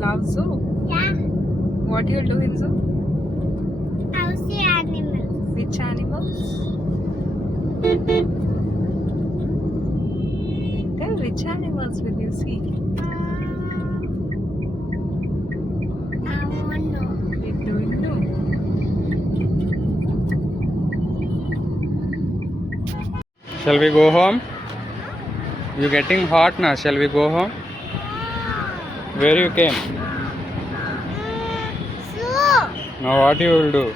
love zoo? Yeah. What you'll do in zoo? I'll see animals. Which animals? Tell which animals will you see? I want to know. You don't know. Shall we go home? You getting hot now? Shall we go home? Where you came? So, Now what you will do?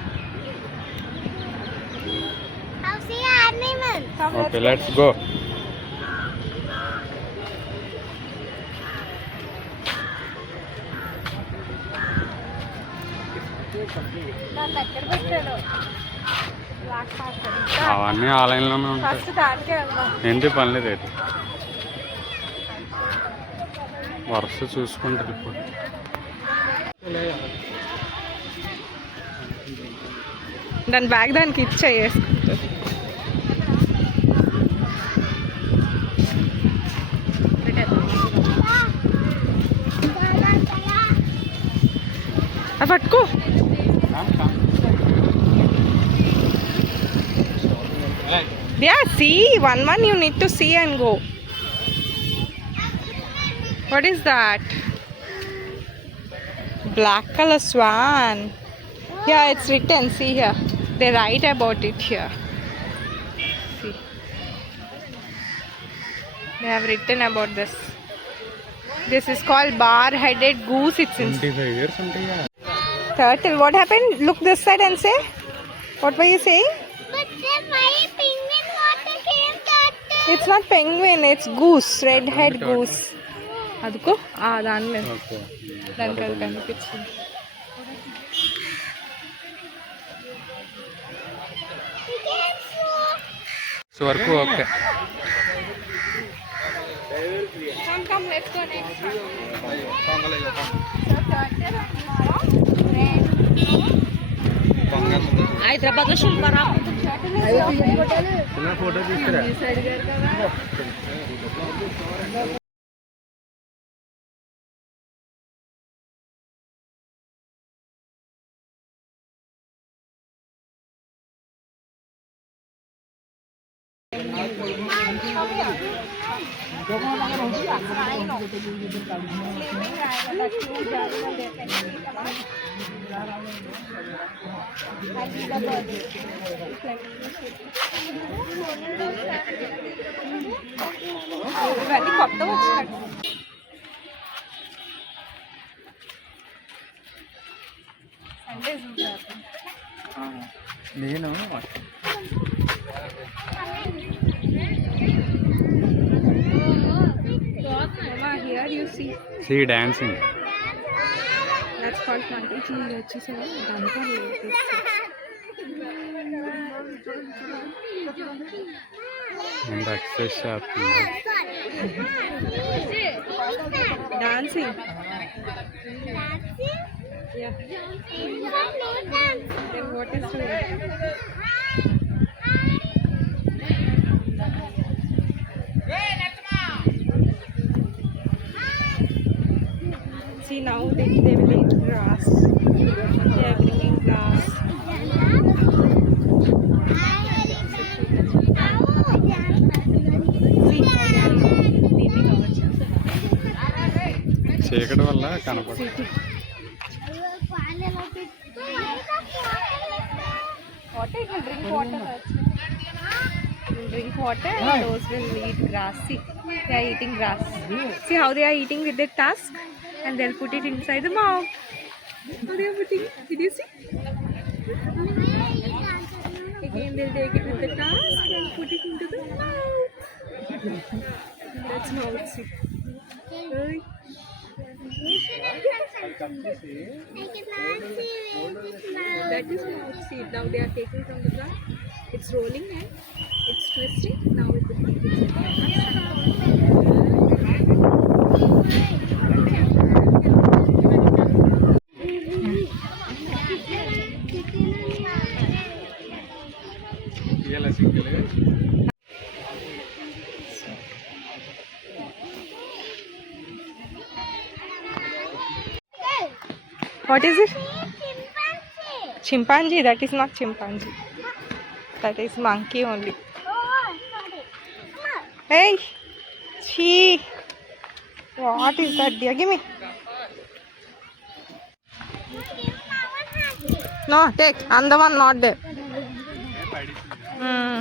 I'll see animals. Come, Okay, let's go. నన్ను ఎక్కడ పెట్టాడు black market అవన్నీ ఆన్లైన్లోనే ఉంటాయి. First దానికే వెళ్దాం. ఏంటి పనిలేదు అయితే వరుస చూసుకుంటారు ఇప్పుడు. దాని బ్యాగ్ దానికి ఇచ్చేసుకుంటుంది. అది పట్టుకో. Yeah, see, one you need to see and go. What is that? Black color swan. Yeah, it's written. See here. They write about it here. See. They have written about this. This is called bar-headed goose. It's in 25 years ఉంటాయా? turtle. What happened? Look this side and say. What were you saying? But then why penguin water came turtle? It's not penguin. It's goose. Red-head goose. అదుకో దాని మీద okay దానికి అది కనిపించింది. So వరకు okay. Come, let's go next. Hyderabad Shilpa Rao photo తీసుకురా. ఇవన్నీ కొత్త వచ్చినట్టు. సండే చూసారు. నేను Here you see. See dancing. That's called contagion. వచ్చేసారు దాంట్లో ఎంత ఎక్సర్సైజ్ చేస్తుంది. dancing. Yeah. Then what is doing? See now they will eat grass. They are bringing grass. See how they are leaving our children. చీకటి వల్ల కనపడదు. Water, it will drink water. It will drink water and those will eat grass. See, they are eating grass. See how they are eating with their tusk and they'll put it inside the mouth. How they are putting? Did you see? Again they'll take it with the tusk and put it into the mouth. That's mouth. See. Hey. That is mouth seed. Now they are taking from the ground. It's rolling and it's twisting. Now it will take it. What is it? Chimpanzee. Chimpanzee? That is not chimpanzee. That is monkey only. Oh, sorry. Come on. Hey! Chee! What is that, dear? Give me. No, take. And the one not there. Hmm.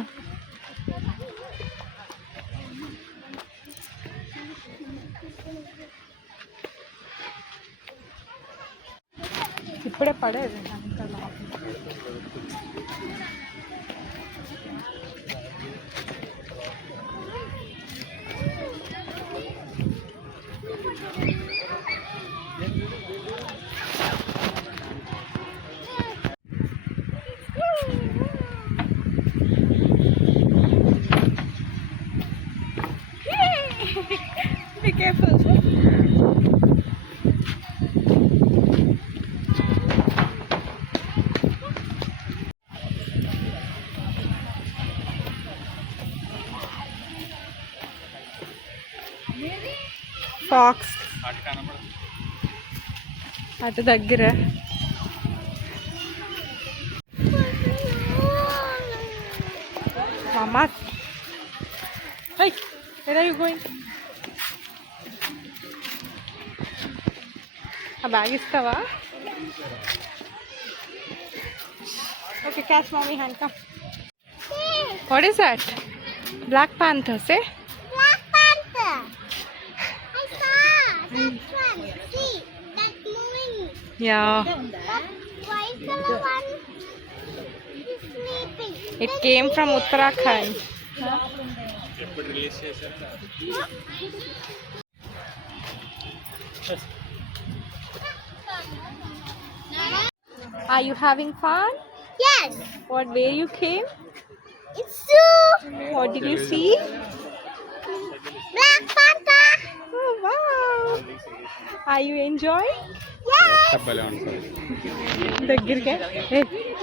ఇప్పుడే పడేది Be careful. Fox. అటు దగ్గర Mama. Hey, where are you going? A bag istava? Okay, catch mommy hand, come. What is that? Black Panther, say? Black Panther. I saw that one. See, that moving. Yeah. That white color one is sleeping. It came from Uttarakhand. Are you having fun? Yes, What way you came? it's zoo. What did you see? Black Panther. Oh wow! Are you enjoying? Yes. దగ్గరగా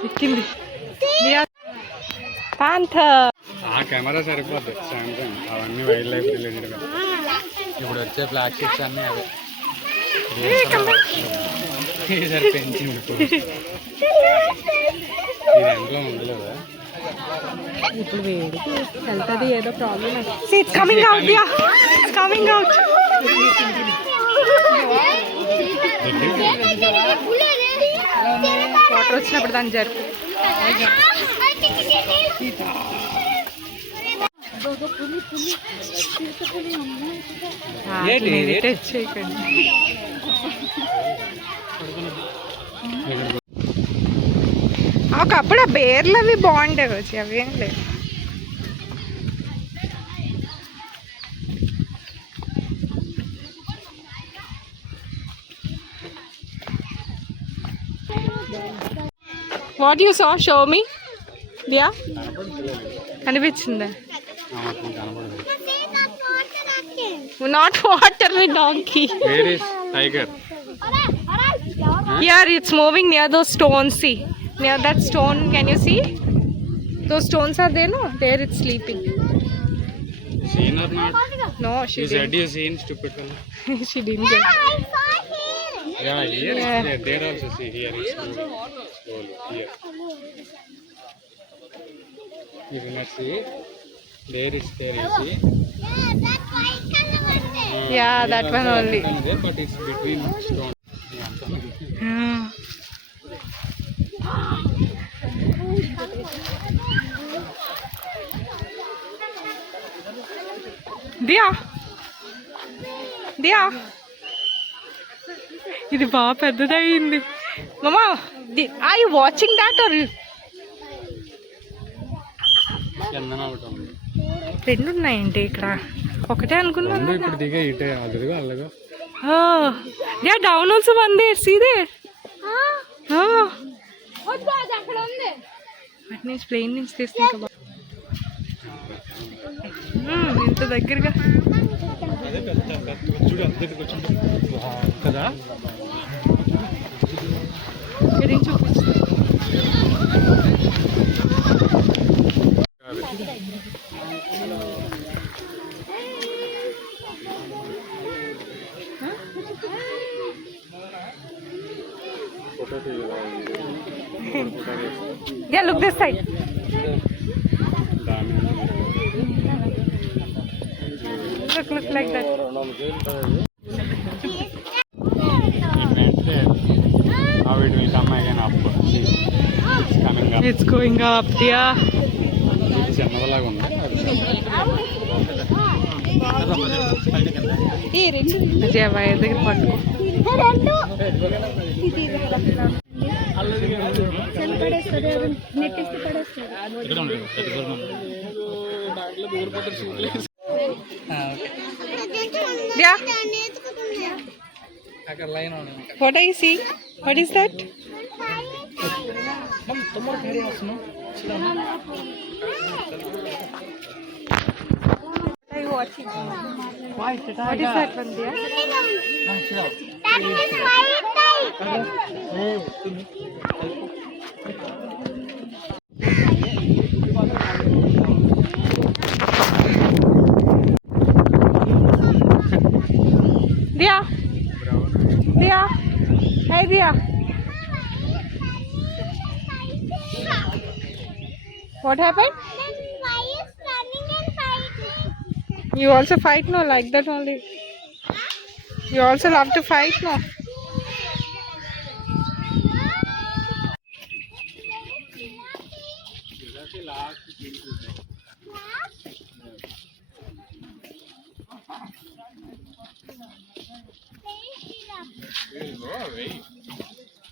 ఎక్కింది panther. ఆ camera సరిపోద్ది Samsung, అవన్నీ wild life రిలేటెడ్గా. ఇప్పుడు వచ్చే flagships అన్నీ అవే. ఈసారి పెంచింది ఇప్పుడు. ఇది ఎంట్లో ఉండలేదా? ఇప్పుడు వేడికి వెళ్తుంది, ఏదో problem. It's coming out, yeah it's coming out. Water వచ్చినప్పుడు దాన్ని జరుపు. టచ్ చేయకండి. ఒకప్పుడు ఆ బేర్లు అవి బాగుంటాయి వచ్చి, అవి ఏం లేదు. What you saw, show me. Yeah కనిపించిందా? Not water, donkey. Where is tiger? Here it's moving near those stones. See, near that stone, can you see? Those stones are there, no? There it's sleeping. Seen or not? No, she You said didn't. you seen, stupid fellow. She didn't get. I saw him. Yeah, here Yeah. it's there. There also see, here it's moving slowly. Here. You do not see? There is there, you see? Yeah, that white color one there. Yeah, that Here one also only. one there, but it's between stone. Yeah. Dia, Dia, ఇది బాగా పెద్దదయ్యింది. మమ్మా, are you watching that or? కిందన ఒకటి ఉంది. రెండు ఉన్నాయండి ఇక్కడ, ఒకటే అనుకున్నాను. రెండు ఇప్పుడు దిగే ఇటే అదిగా అలాగా. They are down also one there, see there. అక్కడ ఉంది. వాటి నుంచి ప్లేన్ నుంచి తీస్తే ఇంకా ఇంత దగ్గరగా అదే పెద్ద పెద్ద చూడు, అందరికి వచ్చింది కదా. ఇది చూపిస్తుంది. Yeah, look this side. Look like that. How it will come again up. It's coming up. It's going up, yeah. ఇది చిన్నలాగా ఉంది. అజయ్ వైర్ దగ్గర పట్టుకో. Yeah. What are you seeing? What is that? What are you watching? What is that one there? That is white light. Dia. Dia. Hey Dia. What happened? Then why is running and fighting? You also fight, no? Like that only. You also love to fight, no?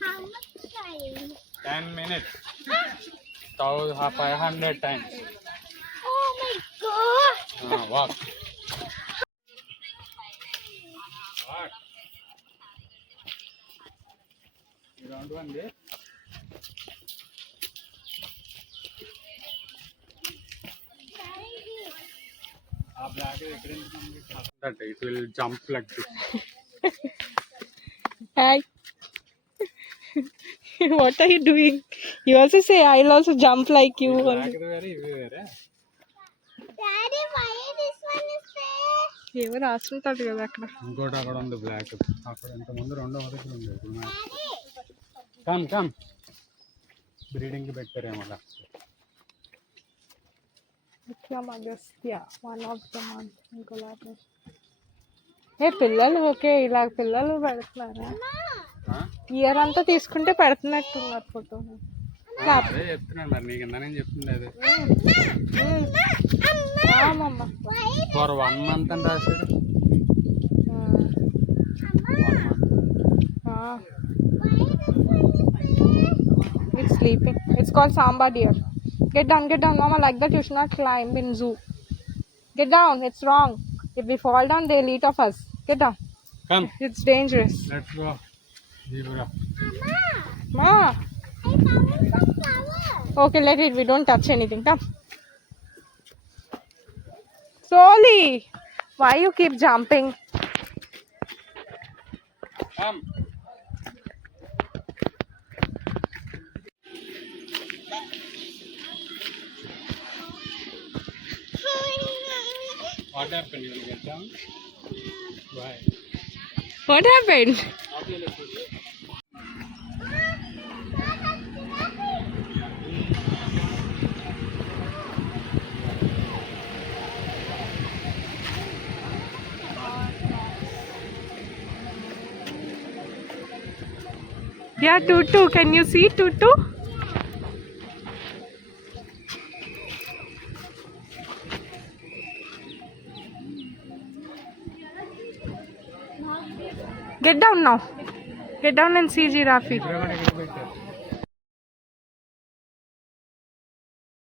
How much time? 10 minutes. 500 times. Oh my god! Walk. What? You don't want this? That it will jump like this. Hi. What are you doing? You also say I'll also jump like you. Black very. Daddy, why this one is there? ఎవరు రాస్తుంటాడు కదా అక్కడ. ఇంకోటి అక్కడ ఉంది black. అక్కడ ఇంతకుముందు రెండో మొదటి ఉంది. కమ్ బ్రీడింగ్కి పెట్టారేమో అలా. Agastya one of the month ఏ పిల్లలు ఓకే ఇలా పిల్లలు పెడుతున్నారా? ఇయర్ అంతా తీసుకుంటే పెడుతున్నట్టున్నారు ఫోటో. అదే చెప్తున్నాను మరి నీకు నేను చెప్తుంది అది. ఫర్ 1 month అని రాశాడు. It's sleeping. It's called Samba deer. Get down, Mama. Like that you should not climb in zoo. Get down. It's wrong. If we fall down, they'll eat of us. Get down. Come. It's dangerous. Let's go. Zebra. Ma. I found some flowers. Okay, let it. We don't touch anything. Come. Slowly. Why you keep jumping? Come. What happened? You will get down? Why? What happened? Yeah, Tutu. Can you see Tutu? Get down now. Get down and see giraffe. Zebra కూడా ఇక్కడ పెట్టారు.